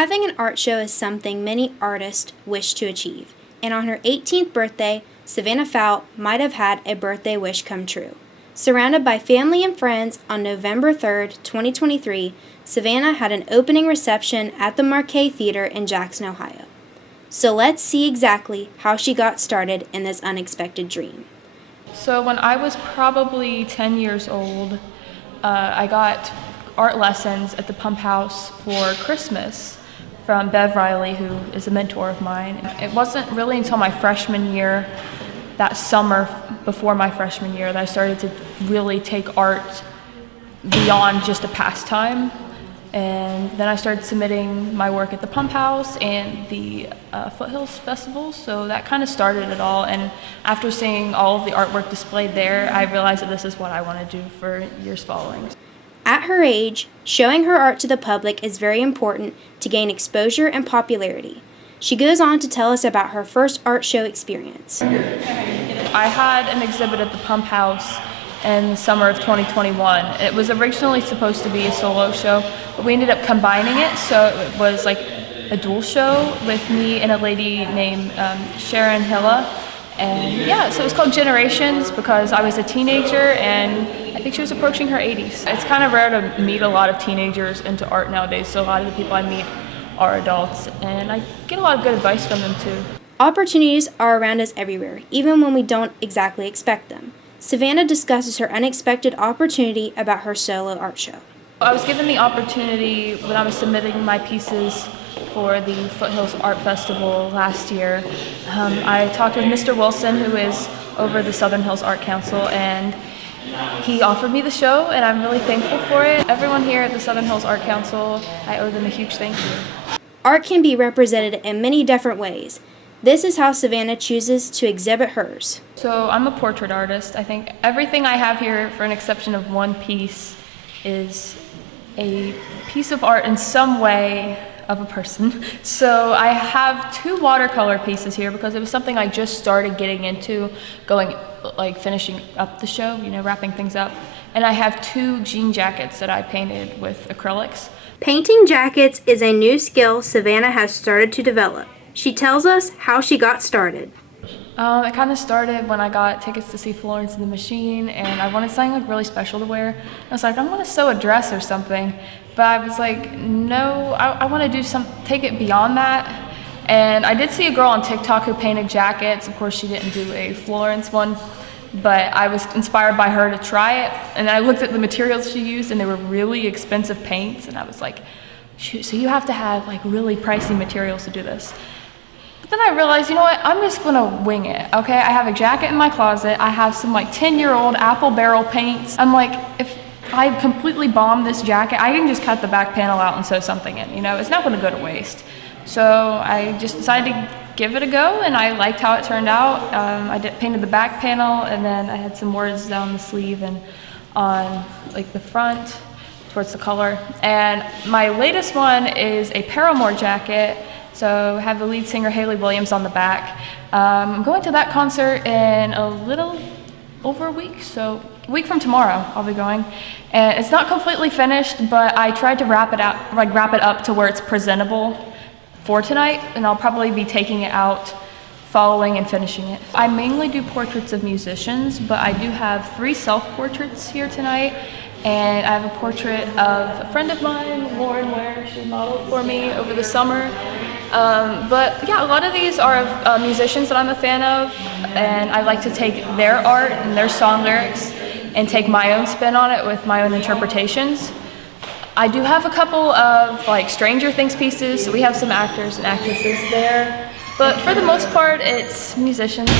Having an art show is something many artists wish to achieve, and on her 18th birthday, Savannah Fout might have had a birthday wish come true. Surrounded by family and friends on November 3rd, 2023, Savannah had an opening reception at the Marquet Theater in Jackson, Ohio. So let's see exactly how she got started in this unexpected dream. So when I was probably 10 years old, I got art lessons at the Pump House for Christmas from Bev Riley, who is a mentor of mine. It wasn't really until my freshman year, that summer before my freshman year, that I started to really take art beyond just a pastime. And then I started submitting my work at the Pump House and the Foothills Festival, so that kind of started it all. And after seeing all of the artwork displayed there, I realized that this is what I want to do for years following. At her age, showing her art to the public is very important to gain exposure and popularity. She goes on to tell us about her first art show experience. I had an exhibit at the Pump House in the summer of 2021. It was originally supposed to be a solo show, but we ended up combining it, so it was like a dual show with me and a lady named Sharon Hilla. And yeah, so it was called Generations because I was a teenager and I think she was approaching her 80s. It's kind of rare to meet a lot of teenagers into art nowadays, so a lot of the people I meet are adults, and I get a lot of good advice from them too. Opportunities are around us everywhere, even when we don't exactly expect them. Savannah discusses her unexpected opportunity about her solo art show. I was given the opportunity when I was submitting my pieces for the Foothills Art Festival last year. I talked with Mr. Wilson, who is over the Southern Hills Art Council, and he offered me the show, and I'm really thankful for it. Everyone here at the Southern Hills Art Council, I owe them a huge thank you. Art can be represented in many different ways. This is how Savannah chooses to exhibit hers. So I'm a portrait artist. I think everything I have here, for an exception of one piece, is a piece of art in some way of a person. So I have two watercolor pieces here because it was something I just started getting into, finishing up the show, wrapping things up. And I have two jean jackets that I painted with acrylics. Painting jackets is a new skill Savannah has started to develop. She tells us how she got started. It kind of started when I got tickets to see Florence and the Machine, and I wanted something really special to wear. I was like, I want to sew a dress or something, but I was like, no, I want to take it beyond that. And I did see a girl on TikTok who painted jackets. Of course, she didn't do a Florence one, but I was inspired by her to try it. And I looked at the materials she used, and they were really expensive paints, and I was like, shoot, so you have to have really pricey materials to do this. Then I realized, you know what, I'm just gonna wing it, okay? I have a jacket in my closet. I have some 10-year-old apple barrel paints. I'm like, if I completely bomb this jacket, I can just cut the back panel out and sew something in, it's not gonna go to waste. So I just decided to give it a go, and I liked how it turned out. I painted the back panel, and then I had some words down the sleeve and on the front towards the color. And my latest one is a Paramore jacket. So I have the lead singer Haley Williams on the back. I'm going to that concert in a little over a week, so a week from tomorrow I'll be going. And it's not completely finished, but I tried to wrap it up to where it's presentable for tonight, and I'll probably be taking it out following and finishing it. I mainly do portraits of musicians, but I do have 3 self-portraits here tonight. And I have a portrait of a friend of mine, Lauren Ware. She modeled for me over the summer. But yeah, a lot of these are of musicians that I'm a fan of, and I like to take their art and their song lyrics and take my own spin on it with my own interpretations. I do have a couple of Stranger Things pieces, so we have some actors and actresses there. But for the most part, it's musicians.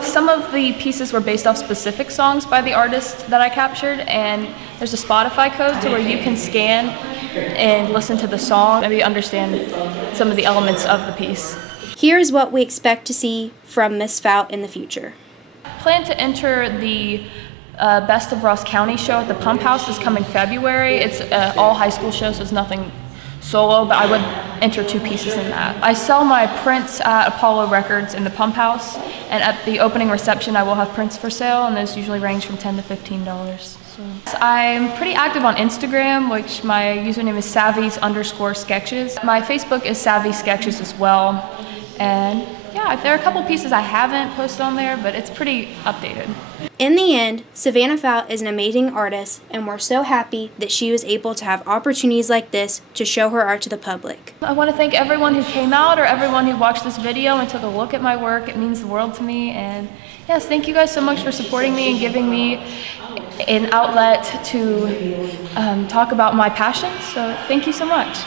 Some of the pieces were based off specific songs by the artist that I captured, and there's a Spotify code to where you can scan and listen to the song, maybe understand some of the elements of the piece. Here's what we expect to see from Miss Fout in the future. I plan to enter the Best of Ross County show at the Pump House this coming February. It's an all high school show, so it's nothing solo, but I would enter 2 pieces in that. I sell my prints at Apollo Records in the Pump House, and at the opening reception I will have prints for sale, and those usually range from $10 to $15. So I'm pretty active on Instagram, which my username is savvies_sketches. My Facebook is Savvy Sketches as well. And yeah, there are a couple pieces I haven't posted on there, but it's pretty updated. In the end, Savannah Fout is an amazing artist, and we're so happy that she was able to have opportunities like this to show her art to the public. I want to thank everyone who came out or everyone who watched this video and took a look at my work. It means the world to me. And yes, thank you guys so much for supporting me and giving me an outlet to talk about my passions. So thank you so much.